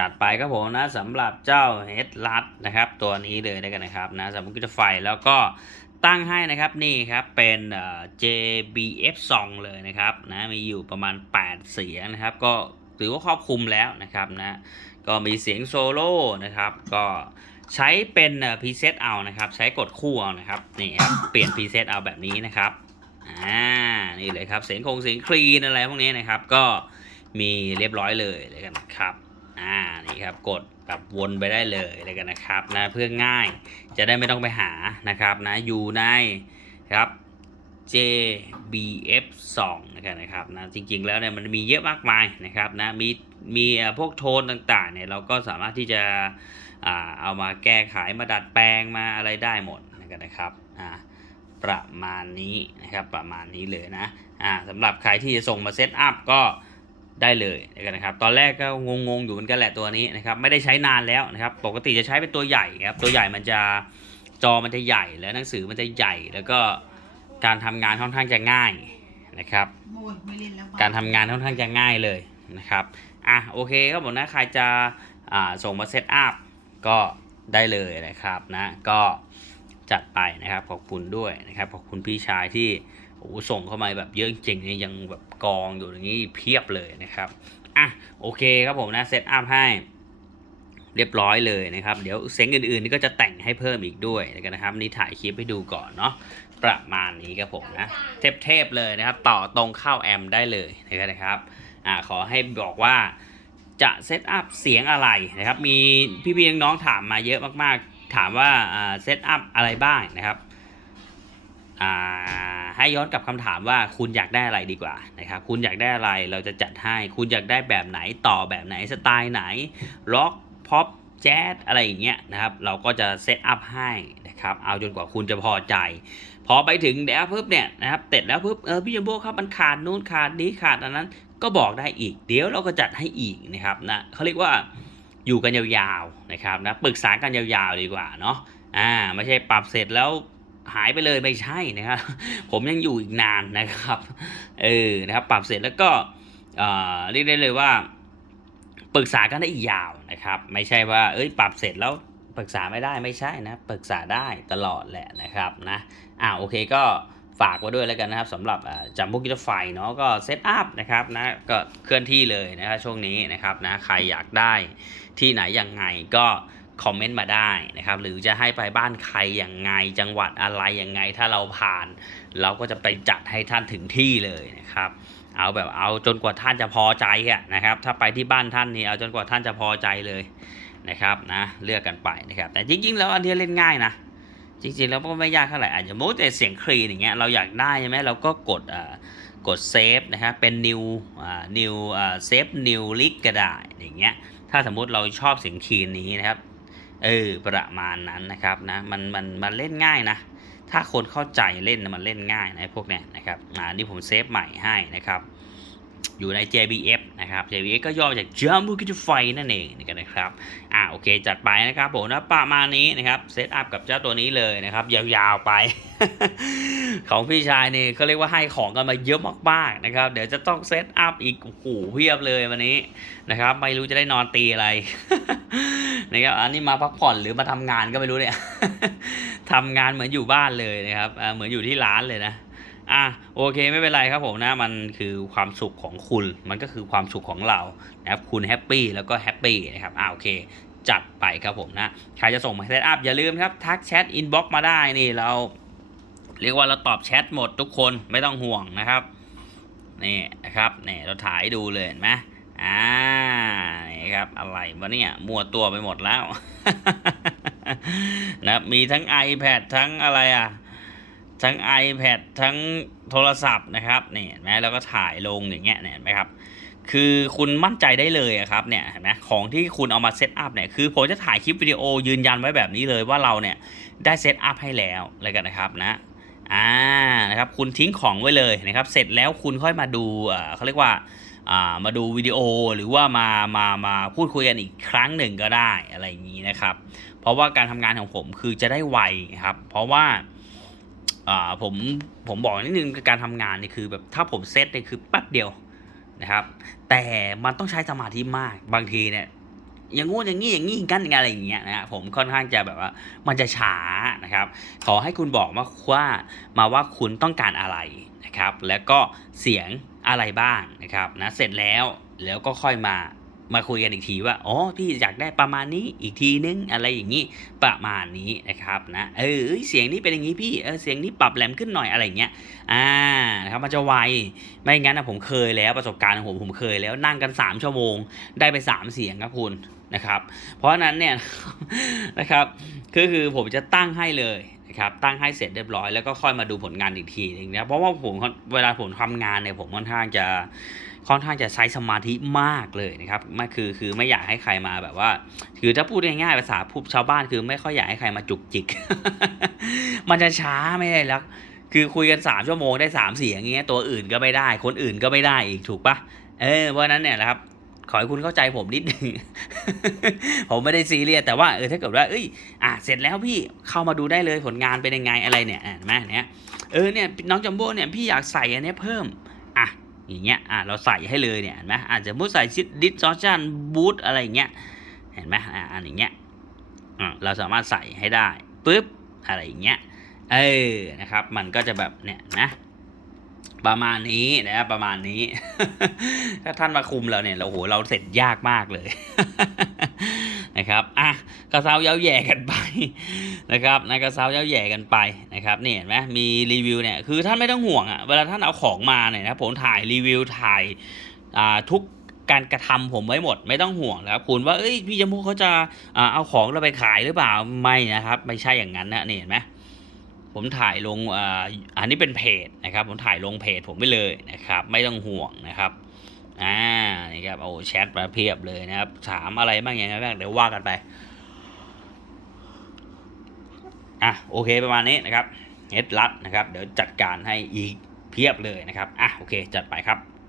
จัดไปครับผมนะสำหรับเจ้าเฮดลัดนะครับ ตัวนี้เลยแล้กันนะครับนะสำหรับกิจไฟแล้วก็ตั้งให้นะครับนี่ครับเป็นเอ่อ JBF 2เลยนะครับนะมีอยู่ประมาณ 8 เสียงนะครับ ก็ถือว่าครอบคลุมแล้วนะครับนะก็มีเสียงโซโล่นะครับ ก็ใช้เป็นพรีเซตเอานะครับ ใช้กดคู่เอานะครับนี่ครับเปลี่ยนพรีเซตเอาแบบนี้นะครับอ่านี่เลยครับเสียงคงเสียงคลีนอะไรพวกนี้นะครับ ก็มีเรียบร้อยเลยเลยกันครับ อ่านี่ครับกดแบบวนไปได้เลยเลยกันนะครับนะเพื่อง่ายจะได้ไม่ต้องไปหานะครับนะอยู่ในครับ JBF 2 นะครับนะครับนะจริงๆแล้วเนี่ยมันมีเยอะมากมายนะครับนะมีมีพวกโทนต่างๆเนี่ยเราก็สามารถที่จะอ่าเอามาแก้ไขมาดัดแปลงมาอะไรได้หมดนะครับนะครับอ่าประมาณนี้นะครับประมาณนี้เลยนะอ่าสำหรับใครที่จะส่งมาเซตอัพก็ ได้เลยนะครับตอนแรกก็งงๆอยู่เหมือนกันแหละตัวนี้นะครับไม่ได้ใช้นานแล้วนะครับปกติจะใช้เป็นตัวใหญ่ครับตัวใหญ่มันจะจอมันจะใหญ่แล้วหนังสือมันจะใหญ่ แล้วก็การทำงานค่อนข้างจะง่ายนะครับการทำงานค่อนข้างจะง่ายเลยนะครับอะโอเคครับผมนะใครจะอ่าส่งมาเซตอัพก็ได้เลยนะครับนะก็ จัดไปนะครับ ขอบคุณด้วยนะครับ ขอบคุณพี่ชายที่โอ้ส่งเข้ามาแบบเยอะจริงๆเนี่ยยังแบบกองอยู่อย่างนี้เพียบเลยนะครับอะโอเคครับผมนะเซตอัพให้เรียบร้อยเลยนะครับ เดี๋ยวเสียงอื่นๆนี่ก็จะแต่งให้เพิ่มอีกด้วยนะครับ นี่ถ่ายคลิปให้ดูก่อนเนาะประมาณนี้ครับผมนะเทพๆเลยนะครับ ต่อตรงเข้าแอมได้เลยนะครับอ่าขอให้บอกว่าจะเซตอัพเสียงอะไรนะครับ มีพี่ๆน้องๆถามมาเยอะมากๆ ถามว่าเซตอัพอะไรบ้างนะครับให้ย้อนกลับคำถามว่าคุณอยากได้อะไรดีกว่านะครับ คุณอยากได้อะไรเราจะจัดให้ คุณอยากได้แบบไหนต่อแบบไหนสไตล์ไหนร็อกพ็อปแจ๊สอะไรอย่างเงี้ยนะครับ เราก็จะเซตอัพให้นะครับ เอาจนกว่าคุณจะพอใจ พอไปถึงแล้วปุ๊บเนี่ยนะครับเสร็จแล้วปุ๊บเออพี่ยมโบ้ครับมันขาดนู้นขาดนี้ขาดอันนั้น ก็บอกได้อีก เดี๋ยวเราก็จัดให้อีกนะครับนะเขาเรียกว่า อยู่กันยาวๆนะครับนะปรึกษากันยาวๆดีกว่าเนาะอ่าไม่ใช่ปรับเสร็จแล้วหายไปเลยไม่ใช่นะครับ ผมยังอยู่อีกนานนะครับเออนะครับปรับเสร็จแล้วก็เอ่อเรียกได้เลยว่าปรึกษากันได้อีกยาวนะครับ ไม่ใช่ว่า เอ้ยปรับเสร็จแล้วปรึกษาไม่ได้ไม่ใช่นะ ปรึกษาได้ตลอดแหละนะครับนะอ่าโอเคก็ ฝากไว้ด้วยแล้วกันนะครับสำหรับจัมโบ้กิจไฟเนาะก็เซตอัพนะครับนะก็เคลื่อนที่เลยนะครับช่วงนี้นะครับนะใครอยากได้ที่ไหนยังไงก็คอมเมนต์มาได้นะครับหรือจะให้ไปบ้านใครยังไงจังหวัดอะไรยังไง ถ้าเราผ่าน เราก็จะไปจัดให้ท่านถึงที่เลยนะครับเอาแบบเอาจนกว่าท่านจะพอใจอะนะครับถ้าไปที่บ้านท่านนี่เอาจนกว่าท่านจะพอใจเลยนะครับนะเลือกกันไปนะครับแต่จริงๆ แล้วอันนี้เล่นง่ายนะ จริงๆแล้วก็ไม่ยากเท่าไหร่อาจจะโม้แต่เสียงคลีนอย่างเงี้ยเราอยากได้ใช่ไหมเราก็กดอ่ากดเซฟนะครับเป็น new อ่า new อ่า save new list ก็ได้อย่างเงี้ยถ้าสมมุติเราชอบเสียงคลีนนี้นะครับเออประมาณนั้นนะครับนะมันมันมันเล่นง่ายนะถ้าคนเข้าใจเล่นมันเล่นง่ายนะพวกเนี้ยนะครับอ่านี่ผมเซฟใหม่ให้นะครับอยู่ใน JBF นะครับ JBF ก็ย่อมาจาก Jumbo g i t f i นั่นเองนะ นะครับอ่าโอเคจัดไปนะครับผมนะประมาณนี้นะครับเซตอัพกับเจ้าตัวนี้เลยนะครับยาวๆไป ของพี่ชายนี่เขาเรียกว่าให้ของกันมาเยอะมากๆนะครับเดี๋ยวจะต้องเซตอัพอีกโอ้โหเพียบเลยวันนี้นะครับไม่รู้จะได้นอนตีอะไรนะครับอันนี้มาพักผ่อนหรือมาทำงานก็ไม่รู้เนี่ยทำงานเหมือนอยู่บ้านเลยนะครับเหมือนอยู่ที่ร้านเลยนะ อะโอเคไม่เป็นไรครับผมนะมันคือความสุขของคุณ มันก็คือความสุขของเรานะครับคุณแฮปปี้แล้วก็แฮปปี้นะครับอ่าโอเคจัดไปครับผมนะใครจะส่งมาเซตอัพอย่าลืมครับทักแชทอินบ็อกมาได้นี่เรา เรียกว่าเราตอบแชทหมดทุกคนไม่ต้องห่วงนะครับนี่นะครับนี่เราถ่ายดูเลยเห็นไหมอ่านี่ครับอะไรวะเนี่ยมัวตัวไปหมดแล้วนะมีทั้ง iPad ทั้งอะไรอะ ทั้ง iPad ทั้งโทรศัพท์นะครับนี่เห็นไหมแล้วก็ถ่ายลงอย่างเงี้ยเนี่ยเห็นไหมครับคือคุณมั่นใจได้เลยอะครับเนี่ยเห็นไหมของที่คุณเอามาเซตอัพเนี่ยคือผมจะถ่ายคลิปวิดีโอยืนยันไว้แบบนี้เลยว่าเราเนี่ยได้เซตอัพให้แล้วเลยกันนะครับนะอ่านะครับคุณทิ้งของไว้เลยนะครับเสร็จแล้วคุณค่อยมาดูเขาเรียกว่าอ่ามาดูวิดีโอหรือว่ามามามาพูดคุยกันอีกครั้งหนึ่งก็ได้อะไรอย่างนี้นะครับ เพราะว่าการทำงานของผมคือจะได้ไวครับ เพราะว่า อ่าผมผมบอกนิดนึงการทำงานนี่คือแบบถ้าผมเซตเนี่ยคือแป๊บเดียวนะครับ แต่มันต้องใช้สมาธิมากบางทีเนี่ยอย่างงู้นอย่างงี้อย่างงี้กันอะไรอย่างเงี้ยนะฮะผมค่อนข้างจะแบบว่ามันจะช้านะครับ ขอให้คุณบอกมาว่ามาว่าคุณต้องการอะไรนะครับ แล้วก็เสียงอะไรบ้างนะครับนะเสร็จแล้วแล้วก็ค่อยมา มาคุยกันอีกทีว่า อ๋อ พี่อยากได้ประมาณนี้อีกทีนึง อะไรอย่างนี้ ประมาณนี้นะครับนะ เออเสียงนี้เป็นอย่างนี้พี่ เออ เสียงนี้ปรับแหลมขึ้นหน่อยอะไรอย่างเงี้ย อ่า นะครับ มันจะไว ไม่งั้นนะผมเคยแล้วประสบการณ์ของผมผมเคยแล้วนั่งกัน 3 ชั่วโมง ได้ไป 3 เสียงครับคุณนะครับ เพราะฉะนั้นเนี่ยนะครับคือคือผมจะตั้งให้เลย นะครับตั้งให้เสร็จเรียบร้อยแล้วก็ค่อยมาดูผลงานอีกทีนึงนะเพราะว่าผมเวลาผมทำงานเนี่ยผมค่อนข้างจะค่อนข้างจะใช้สมาธิมากเลยนะครับไม่คือคือไม่อยากให้ใครมาแบบว่า คือถ้าพูดง่ายๆภาษาพูดชาวบ้านคือไม่ค่อยอยากให้ใครมาจุกจิก มันจะช้าไม่ได้แล้วคือคุยกันสามชั่วโมงได้สามเสียงอย่างเงี้ยตัวอื่นก็ไม่ได้ คนอื่นก็ไม่ได้อีกถูกปะเออเพราะฉะนั้นเนี่ยนะครับ ขอให้คุณเข้าใจผมนิดนึง ผมไม่ได้ซีเรียสแต่ว่าเออถ้าเกิดว่าเอ้ยอะเสร็จแล้วพี่เข้ามาดูได้เลยผลงานเป็นยังไงอะไรเนี่ยอะเห็นไหมเนี่ยเออเนี่ยน้องจัมโบ้เนี่ยพี่อยากใส่อันนี้เพิ่มอะอย่างเงี้ยอะเราใส่ให้เลยเนี่ยเห็นไหมอาจจะมุดใส่ชิดดิสซอชันบูทอะไรอย่างเงี้ยเห็นไหมอะอันอย่างเงี้ยอะเราสามารถใส่ให้ได้ปุ๊บอะไรอย่างเงี้ยเออนะครับ มันก็จะแบบเนี่ยนะ ประมาณนี้นะครับประมาณนี้ ถ้าท่านมาคุมเราเนี่ยเราโหเราเสร็จยากมากเลยนะครับอะกระเซาเย้าแย่กันไปนะครับนะกระเซาเย้าแย่กันไปนะครับเนี่ยเห็นไหมมีรีวิวเนี่ยคือท่านไม่ต้องห่วงอะเวลาท่านเอาของมาเนี่ยนะผมถ่ายรีวิวถ่ายอ่าทุกการกระทำผมไว้หมดไม่ต้องห่วงนะครับคุณว่าเอ้ยพี่จมูกเขาจะอ่าเอาของเราไปขายหรือเปล่าไม่นะครับ ไม่ใช่อย่างนั้นนะเนี่ยเห็นไหม ผมถ่ายลงอ่าอันนี้เป็นเพจนะครับ ผมถ่ายลงเพจผมไปเลยนะครับ ไม่ต้องห่วงนะครับอ่านี่ครับโอ้แชทมาเพียบเลยนะครับ ถามอะไรบ้างอย่างไรบ้างเดี๋ยวว่ากันไปอะโอเคประมาณนี้นะครับเฮดลัดนะครับ เดี๋ยวจัดการให้อีกเพียบเลยนะครับอะโอเคจัดไปครับ